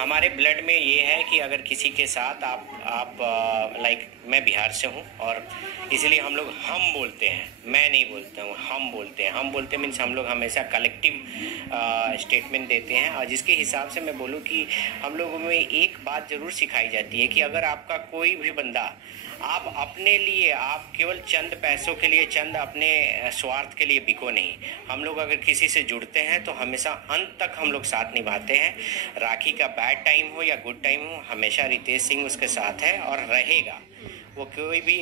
हमारे ब्लड में ये है कि अगर किसी के साथ आप लाइक मैं बिहार से हूँ और इसलिए हम लोग हम बोलते हैं, मैं नहीं बोलता हूँ, हम बोलते हैं। हम बोलते मीन्स हम लोग हमेशा कलेक्टिव स्टेटमेंट देते हैं। और जिसके हिसाब से मैं बोलूँ कि हम लोगों में एक बात ज़रूर सिखाई जाती है कि अगर आपका कोई भी बंदा आप अपने लिए, आप केवल चंद पैसों के लिए, चंद अपने स्वार्थ के लिए बिको नहीं। हम लोग अगर किसी से जुड़ते हैं तो हमेशा अंत तक हम लोग साथ निभाते हैं। राखी का बैड टाइम हो या गुड टाइम हो, हमेशा रितेश सिंह उसके साथ है और रहेगा। वो कोई भी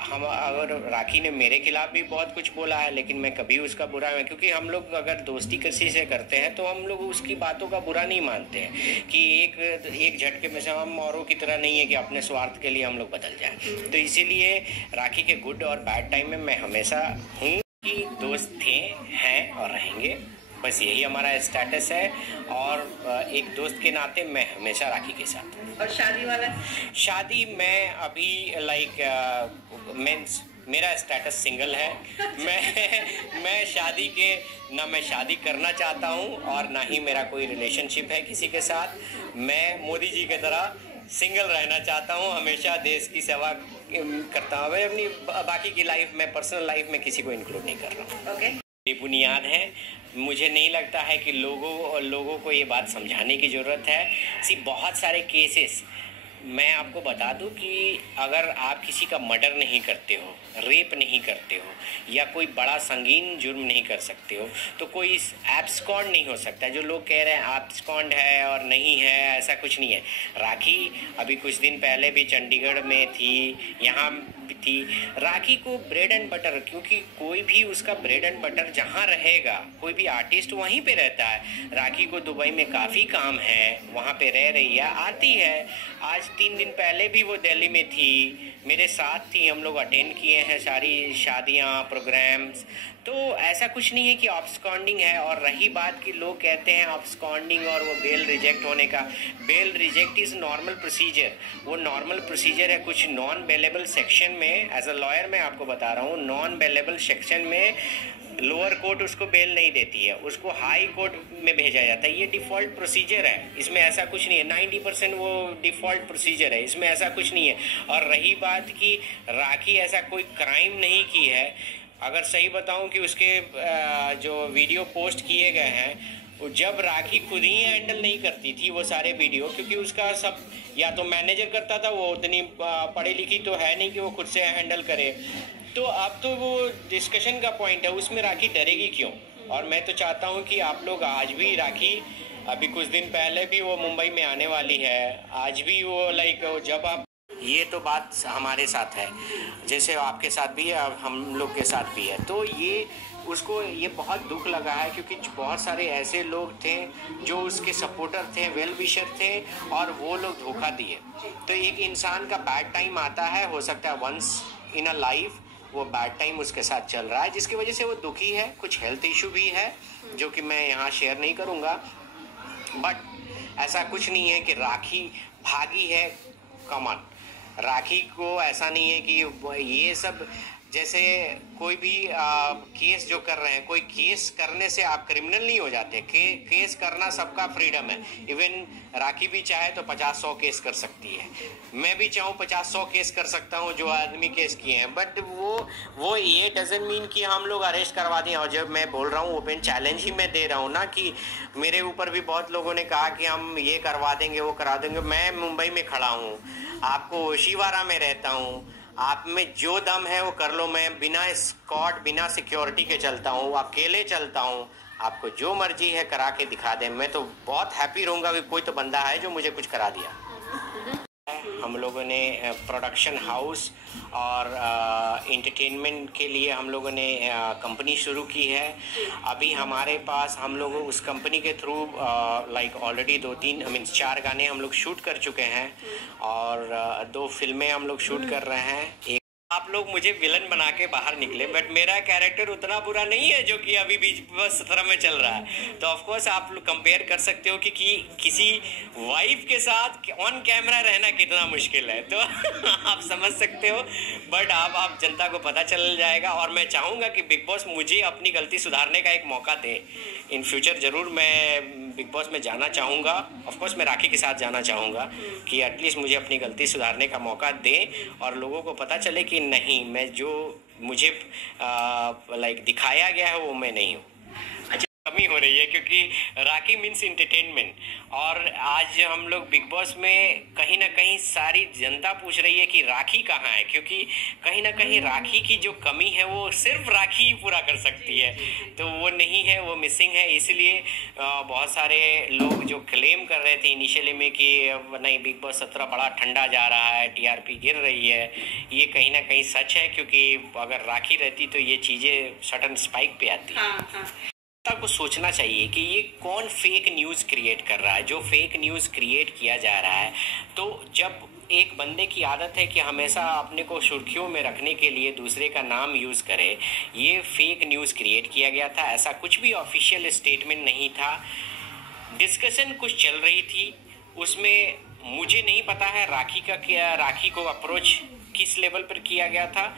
हम अगर राखी ने मेरे खिलाफ भी बहुत कुछ बोला है, लेकिन मैं कभी उसका बुरा है, क्योंकि हम लोग अगर दोस्ती किसी से करते हैं तो हम लोग उसकी बातों का बुरा नहीं मानते हैं कि एक झटके में से हम औरों की तरह नहीं है कि अपने स्वार्थ के लिए हम लोग बदल जाए। तो इसीलिए राखी के गुड और बैड टाइम में मैं हमेशा हूँ कि दोस्त थे, हैं और रहेंगे। बस यही हमारा स्टेटस है और एक दोस्त के नाते मैं हमेशा राखी के साथ हूँ। और शादी वाला? शादी मैं अभी मीन्स मेरा स्टेटस सिंगल है। मैं शादी के ना मैं शादी करना चाहता हूँ और ना ही मेरा कोई रिलेशनशिप है किसी के साथ। मैं मोदी जी की तरह सिंगल रहना चाहता हूँ, हमेशा देश की सेवा करता हूँ। मैं अपनी बाकी की लाइफ में, पर्सनल लाइफ में किसी को इंक्लूड नहीं कर रहा हूँ। ओके। ये बुनियाद है। मुझे नहीं लगता है कि लोगों को ये बात समझाने की ज़रूरत है। बहुत सारे केसेस मैं आपको बता दूं कि अगर आप किसी का मर्डर नहीं करते हो, रेप नहीं करते हो या कोई बड़ा संगीन जुर्म नहीं कर सकते हो तो कोई एब्सकॉन्ड नहीं हो सकता। जो लोग कह रहे हैं एब्सकॉन्ड है और नहीं है, ऐसा कुछ नहीं है। राखी अभी कुछ दिन पहले भी चंडीगढ़ में थी, यहाँ भी थी। राखी को ब्रेड एंड बटर, क्योंकि कोई भी उसका ब्रेड एंड बटर जहाँ रहेगा, कोई भी आर्टिस्ट वहीं पे रहता है। राखी को दुबई में काफ़ी काम है, वहाँ पे रह रही है, आती है। आज 3 दिन पहले भी वो दिल्ली में थी, मेरे साथ थी, हम लोग अटेंड किए हैं सारी शादियाँ, प्रोग्राम्स। तो ऐसा कुछ नहीं है कि ऑब्सकॉन्डिंग है। और रही बात कि लोग कहते हैं ऑब्सकॉन्डिंग और वो बेल रिजेक्ट होने का, bell reject is normal procedure. वो नॉर्मल प्रोसीजर है। कुछ नॉन बेलेबल सेक्शन में, एज अ लॉयर मैं आपको बता रहा हूँ, नॉन बेलेबल सेक्शन में लोअर कोर्ट उसको बेल नहीं देती है, उसको हाई कोर्ट में भेजा जाता है। ये डिफ़ॉल्ट प्रोसीजर है, इसमें ऐसा कुछ नहीं है। 90% वो डिफ़ॉल्ट प्रोसीजर है, इसमें ऐसा कुछ नहीं है। और रही बात कि राखी ऐसा कोई क्राइम नहीं की है, अगर सही बताऊं कि उसके जो वीडियो पोस्ट किए गए हैं, जब राखी खुद ही हैंडल नहीं करती थी वो सारे वीडियो, क्योंकि उसका सब या तो मैनेजर करता था, वो उतनी पढ़ी लिखी तो है नहीं कि वो खुद से हैंडल करे। तो अब तो वो डिस्कशन का पॉइंट है, उसमें राखी डरेगी क्यों? और मैं तो चाहता हूँ कि आप लोग आज भी राखी, अभी कुछ दिन पहले भी वो मुंबई में आने वाली है, आज भी वो जब आप, ये तो बात हमारे साथ है, जैसे आपके साथ भी है, हम लोग के साथ भी है। तो ये उसको ये बहुत दुख लगा है क्योंकि बहुत सारे ऐसे लोग थे जो उसके सपोर्टर थे, वेल विशर थे, और वो लोग धोखा दिए। तो एक इंसान का बैड टाइम आता है, हो सकता है वंस इन अ लाइफ वो बैड टाइम उसके साथ चल रहा है, जिसकी वजह से वो दुखी है। कुछ हेल्थ इशू भी है जो कि मैं यहाँ शेयर नहीं करूँगा। बट ऐसा कुछ नहीं है कि राखी भागी है। कॉमन राखी को ऐसा नहीं है कि ये सब, जैसे कोई भी केस जो कर रहे हैं, कोई केस करने से आप क्रिमिनल नहीं हो जाते। केस करना सबका फ्रीडम है। इवन राखी भी चाहे तो 50-100 केस कर सकती है, मैं भी चाहूँ 50-100 केस कर सकता हूँ जो आदमी केस किए हैं। बट वो ये डजंट मीन कि हम लोग अरेस्ट करवा दें। और जब मैं बोल रहा हूँ ओपन चैलेंज ही मैं दे रहा हूँ ना, कि मेरे ऊपर भी बहुत लोगों ने कहा कि हम ये करवा देंगे, वो करा देंगे। मैं मुंबई में खड़ा हूँ, आपको ओशिवारा में रहता हूँ, आप में जो दम है वो कर लो। मैं बिना स्कॉट, बिना सिक्योरिटी के चलता हूँ, अकेले चलता हूँ। आपको जो मर्जी है करा के दिखा दें, मैं तो बहुत हैप्पी रहूँगा कि कोई तो बंदा है जो मुझे कुछ करा दिया। हम लोगों ने प्रोडक्शन हाउस और एंटरटेनमेंट के लिए हम लोगों ने कंपनी शुरू की है। अभी हमारे पास हम लोग उस कंपनी के थ्रू ऑलरेडी 4 गाने हम लोग शूट कर चुके हैं और 2 फिल्में हम लोग शूट कर रहे हैं। आप लोग मुझे विलन बना के बाहर निकले, बट मेरा कैरेक्टर उतना बुरा नहीं है जो कि अभी बीच बस 17 में चल रहा है। तो ऑफ कोर्स आप लोग कंपेयर कर सकते हो कि किसी वाइफ के साथ ऑन कैमरा रहना कितना मुश्किल है, तो आप समझ सकते हो। बट आप जनता को पता चल जाएगा। और मैं चाहूँगा कि बिग बॉस मुझे अपनी गलती सुधारने का एक मौका दे। इन फ्यूचर ज़रूर मैं बिग बॉस में जाना चाहूँगा, ऑफ कोर्स मैं राखी के साथ जाना चाहूँगा कि एटलीस्ट मुझे अपनी गलती सुधारने का मौका दें और लोगों को पता चले कि नहीं, मैं जो मुझे लाइक दिखाया गया है वो मैं नहीं हूँ। कमी हो रही है क्योंकि राखी मीन्स एंटरटेनमेंट, और आज हम लोग बिग बॉस में कहीं ना कहीं सारी जनता पूछ रही है कि राखी कहाँ है, क्योंकि कहीं ना कहीं राखी की जो कमी है वो सिर्फ राखी ही पूरा कर सकती है, तो वो नहीं है, वो मिसिंग है। इसलिए बहुत सारे लोग जो क्लेम कर रहे थे इनिशियली में कि नहीं बिग बॉस 17 बड़ा ठंडा जा रहा है, टीआरपी गिर रही है, ये कहीं ना कहीं सच है, क्योंकि अगर राखी रहती तो ये चीज़ें सडन स्पाइक पे आती। हाँ। को सोचना चाहिए कि ये कौन फेक न्यूज़ क्रिएट कर रहा है। जो फेक न्यूज़ क्रिएट किया जा रहा है, तो जब एक बंदे की आदत है कि हमेशा अपने को सुर्खियों में रखने के लिए दूसरे का नाम यूज़ करे, ये फेक न्यूज़ क्रिएट किया गया था। ऐसा कुछ भी ऑफिशियल स्टेटमेंट नहीं था। डिस्कशन कुछ चल रही थी, उसमें मुझे नहीं पता है राखी का क्या, राखी को अप्रोच किस लेवल पर किया गया था।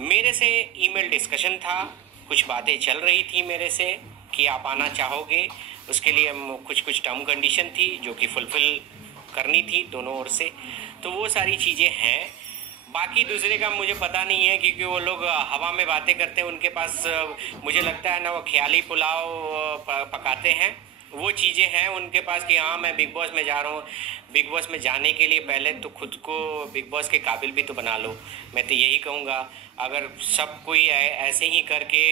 मेरे से ईमेल डिस्कशन था, कुछ बातें चल रही थी मेरे से कि आप आना चाहोगे, उसके लिए कुछ टर्म कंडीशन थी जो कि फुलफिल करनी थी दोनों ओर से, तो वो सारी चीज़ें हैं। बाकी दूसरे का मुझे पता नहीं है, क्योंकि वो लोग हवा में बातें करते हैं, उनके पास मुझे लगता है ना वो ख्याली पुलाव पकाते हैं, वो चीज़ें हैं उनके पास कि हाँ मैं बिग बॉस में जा रहा हूँ। बिग बॉस में जाने के लिए पहले तो खुद को बिग बॉस के काबिल भी तो बना लो। मैं तो यही कहूँगा, अगर सब कोई ऐसे ही करके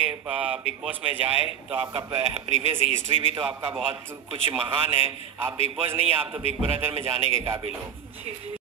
बिग बॉस में जाए तो आपका प्रीवियस हिस्ट्री भी तो आपका बहुत कुछ महान है। आप बिग बॉस नहीं, आप तो बिग ब्रदर में जाने के काबिल हो।